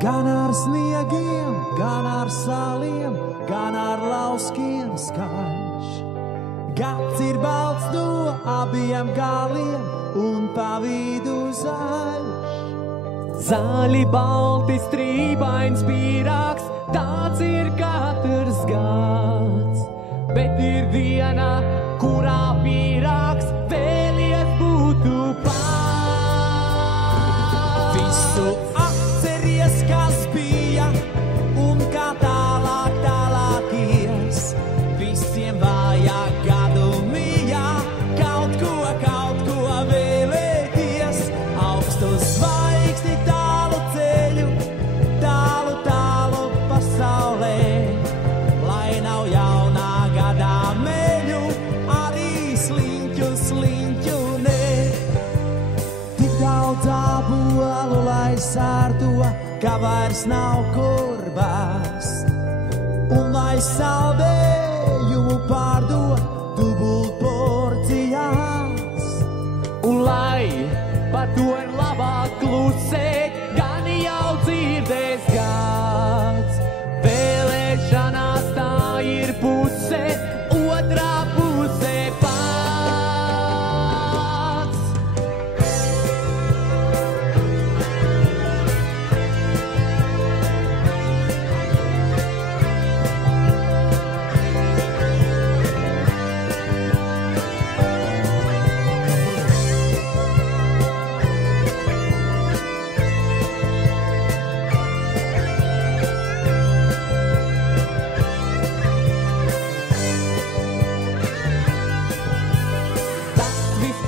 Gan ar sniegiem, gan ar saliem, gan ar lauskiem skaļš. Gads ir balts no abiem galiem un pa vidu zaļš. Zaļi balti strībains pīrāgs, tāds ir katrs gads. Bet ir diena, kurā pīrāgs vēlies būtu pats. Visu atceries, kas bija un kā tālāk tālākies. Visiem vajag gadu mijā kaut ko vēlēties. Augstu zvaigzni, tālu ceļu, tālu, tālu pasaulē. Lai nav jaunā gadā meļu, arī sliņķu, sliņķu ne. Tik daudz ābolu, lai sārto, ka vairs nav kur bāzt. Un lai saldējumu pārdot dubult porcijās. Un lai par to ir labāk klusēt, gan jau dzirdēs gads. Vēlēšanās tā ir puse, otrā puse pats.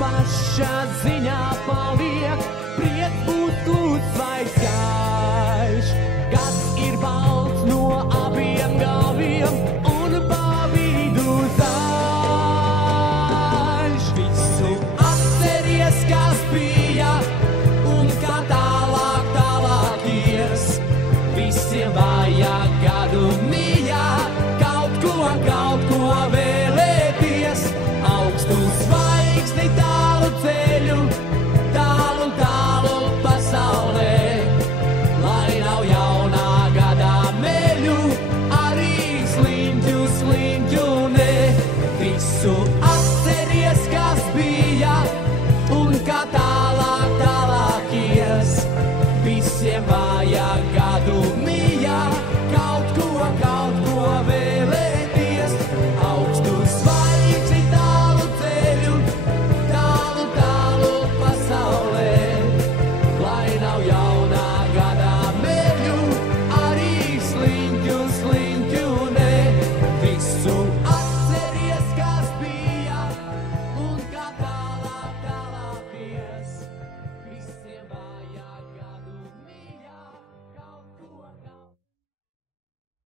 Pašā ziņā paliek, prieks būt kluss vai skaļš. Gads ir balts no abiem galviem un pa vidu zaļš. Visu atceries, kas bija un kā tālāk tālāk ies. Visiem vajag